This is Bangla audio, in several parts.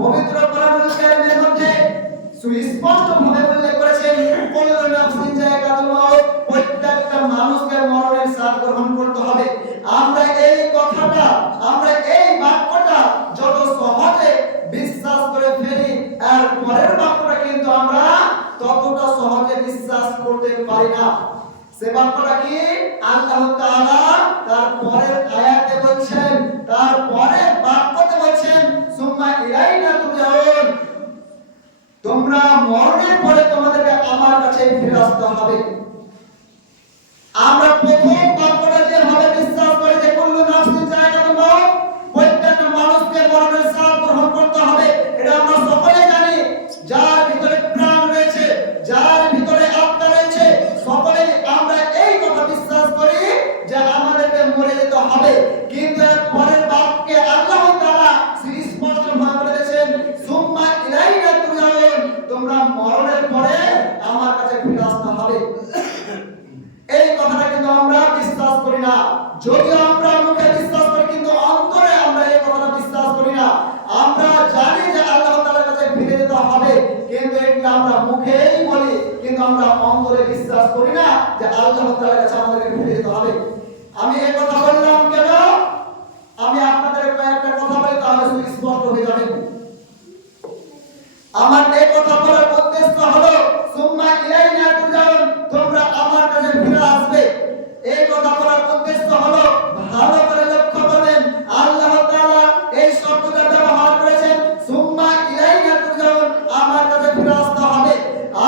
পবিত্র কোরআনুল কারীমের মধ্যে সুস্পষ্টভাবে উল্লেখ করেছেন, কুল্লু নাফসিন যায়কাতুল মাউত, প্রত্যেকটা মানুষকে মরণের স্বাদ গ্রহণ করতে হবে। আমরা এই কথাটা, আমরা এই বাক্যটা যত সহজে বিশ্বাস করে ফেলি, আর পরের বাক্যটা কিন্তু আমরা ততটা সহজে বিশ্বাস করতে পারি না। সে বাক্যটা কি? আল্লাহ তাআলা তার পরের আয়াতে বলছেন, তার পরের বাক্যতে বলছেন, সুম্মা ইলাইনা তুরজাউন, তোমরা মরণের পরে তোমাদেরকে আমার কাছে ফিরে আসতে হবে। আমরা প্রথম বাক্যটা যেভাবে বিশ্বাস করি যে কুল্লু নাফসিন যায়কাতুল মাউত, প্রত্যেকটা মানুষকে মরণের স্বাদ গ্রহণ করতে হবে, এটা আমরা সকলে জানি। যার ভিতরে প্রাণ রয়েছে, যার ভিতরে আত্মা রয়েছে, সকলেই আমরা এই কথা বিশ্বাস করি যে আমাদেরকে মরে যেতে হবে। কিন্তু এর পরের বাক্যে আল্লাহ তাআলা স্পষ্টভাবে বলেছেন, সুম্মা ইলাইনা তুরজাউন, তোমরা মরণের পরে আমার কাছে ফিরে আসতে হবে। এই কথাটা কিন্তু আমরা বিশ্বাস করি না। যদিও আমরা মুখে বিশ্বাস করি, কিন্তু অন্তরে আমরা এই কথাটা বিশ্বাস করি না। আমরা জানি যে আল্লাহ তাআলার কাছে ফিরে যেতে হবে, কিন্তু এটা আমরা মুখেই বলি, কিন্তু আমরা অন্তরে বিশ্বাস করি না যে আল্লাহ তাআলার কাছে আমাদেরকে ফিরে যেতে হবে। আমি এই কথা বললাম কেন? আমি আপনাদের কয়েকটা কথা বলি, তাহলে স্পষ্ট হয়ে যাবে। আমার এই কথা বলার উদ্দেশ্য হলো, সুম্মা ইলাইনা তুরজাউন, তোমরা আমার কাছে ফিরে আসবে। এই কথা বলার উদ্দেশ্য হলো, ভালো করে লক্ষ্য করবেন, আল্লাহ তাআলা এই শব্দটা ব্যবহার করেছেন, সুম্মা ইলাইনা তুরজাউন, আমার কাছে ফিরে আসতে হবে।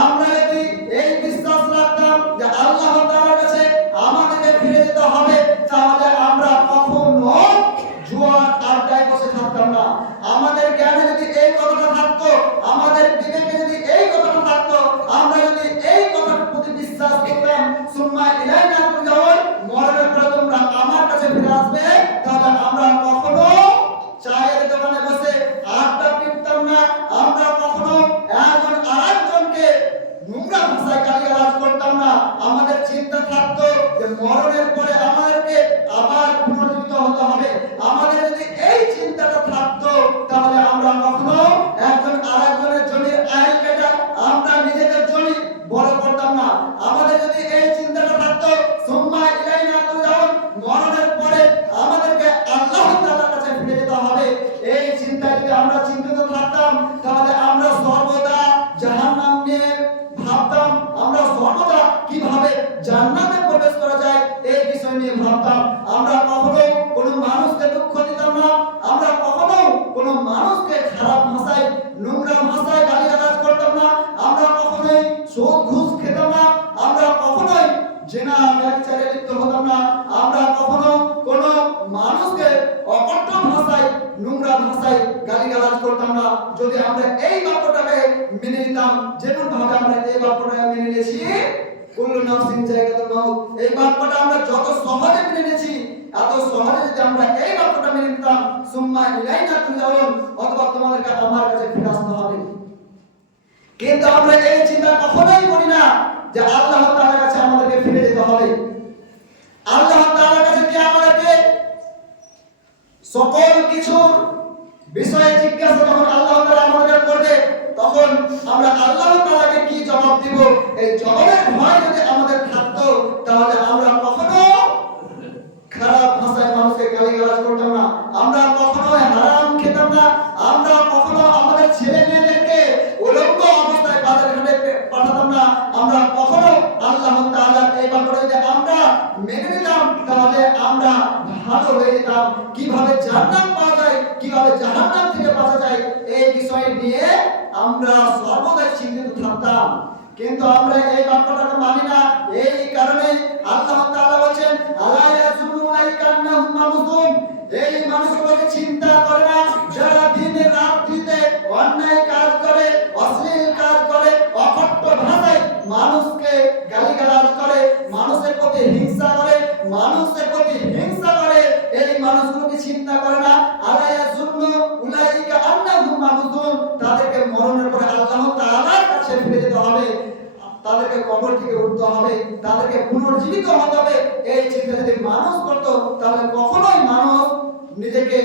আমরা যদি এই বিশ্বাস রাখতাম যে আল্লাহ তাআলার কাছে আমাদেরকে ফিরে যেতে হবে, তাহলে আমরা কখনো জুয়ার আড্ডায় বসে থাকতাম না। আমাদের জ্ঞানে যদি এই কথাটা থাকতো, আমাদের বিবেকে যদি এই কথাটা থাকতো, আমরা যদি এই কথার প্রতি বিশ্বাস করতাম, সুম্মা ইলাইনা তুরজাউন, মরণের পরে তোমরা আমার কাছে ফিরে আসবে, তাহলে আমরা কখনো চায়ের দোকানে বসে আড্ডা পিটতাম না। আমরা কখনো একজন আরেকজনকে নোংরা ভাষায় গালিগালাজ করতাম না। আমাদের চিন্তা থাকতো যে মরণের পরে আমাদেরকে আবার পুনর্জীবিত হতে হবে। আমাদের যদি এই চিন্তাটা থাকতো, তাহলে আমরা কখনো একজন আরেকজনের জমির আইল কেটে আমরা নিজেদের জমি বড় করতাম না। আমাদের যদি এই চিন্তাটা থাকতো, সুম্মা ইলাইনা তুরজাউন, মরণের পরে আমাদেরকে আল্লাহ তাআলার কাছে ফিরে যেতে হবে, এই চিন্তায় যদি আমরা চিন্তিত থাকতাম, তাহলে আমরা সর্বদা জাহান্নাম নিয়ে ভাবতাম। আমরা সর্বদা কিভাবে জান্নাতে প্রবেশ করা যায় এই বিষয় নিয়ে ভাবতাম। আমরা কখনো কোনো মানুষকে দুঃখ দিতাম না। আমরা কখনো কোনো মানুষকে খারাপ ভাষায়, নোংরা ভাষায় গালিগালাজ করতাম না। আমরা কখনোই সুদ ঘুষ খেতাম না। আমরা কখনোই জিনা ব্যভিচারে লিপ্ত হতাম না। আমরা কখনো কোনো মানুষকে অকট্ট ভাষায়, নোংরা ভাষায় গালিগালাজ করতাম না। যদি আমরা এই বাক্যটাকে মেনে নিতাম, যেমন ভাবে আমরা এই বাক্যটাকে মেনে নিয়েছি, কুল্লু নাফসিন যায়কাতুল মাউত, এই বাক্যটা আমরা যত সহজে মেনে নিয়েছি, এত সহজে যদি আমরা এই বাক্যটা মেনে নিতাম, সুম্মা ইলাইনা তুরজাউন, অথবা তোমাদেরকে আমার কাছে ফিরে আসতে হবে, কিন্তু আমরা এই চিন্তা কখনোই করি না যে আল্লাহ তাআলার কাছে আমাদেরকে ফিরে যেতে হবে। আল্লাহ তাআলার কাছে কি আমাদেরকে সকল কিছুর বিষয়ে জিজ্ঞাসা যখন আল্লাহ তাআলা আমাদের করবে, তখন আমরা আল্লাহ তাআলাকে কি জবাব দিব? এই জবাবের ভয় যদি আমাদের থাকতো, তাহলে আমরা কখনো খারাপ ভাষায় মানুষকে গালিগালাজ করতাম না। আমরা কখনো হারাম খেতাম না। আমরা কখনো আমাদের ছেলে মেয়েদেরকে উলঙ্গ অবস্থায় বাজার ঘাটে পাঠাতাম না। আমরা কখনো আল্লাহ তাআলার এই ব্যাপারে যদি আমরা মেনে নিতাম, তাহলে আমরা ভালো হয়ে যেতাম। কিভাবে জান্নাত পাওয়া যায়, কিভাবে জাহান্নাম থেকে বাঁচা যায়, এই বিষয় নিয়ে আমরা সর্বদাই চিন্তিত থাকতাম। কিন্তু আমরা এই বাক্যটাকে মানি না। এই কারণে আল্লাহ তাআলা বলেন, আলা ইয়াজুনু আইকান্নাহুম মাবসুম, এই মানুষগুলোকে চিন্তা করে না যারা দিনে রাত্রিতে অন্যায় কাজ করে, অশ্লীল কাজ করে, অকট্ট ভাষায় মানুষকে গালিগালাজ করে, মানুষের প্রতি হিংসা করে, মানুষের প্রতি হিংসা করে, এই মানুষগুলোকে চিন্তা করে না। আলা ইয়াজুনু উলাইকা আন্নাহুম মাবসুম, তাদেরকে মরণের পরে আল্লাহ তাআলার কাছে ফিরে যেতে হবে, তাদেরকে কবর থেকে উঠতে হবে, তাদেরকে পুনর্জীবিত হতে হবে। এই চিন্তা যদি মানুষ করতো, তাহলে কখনোই মানুষ নিজেকে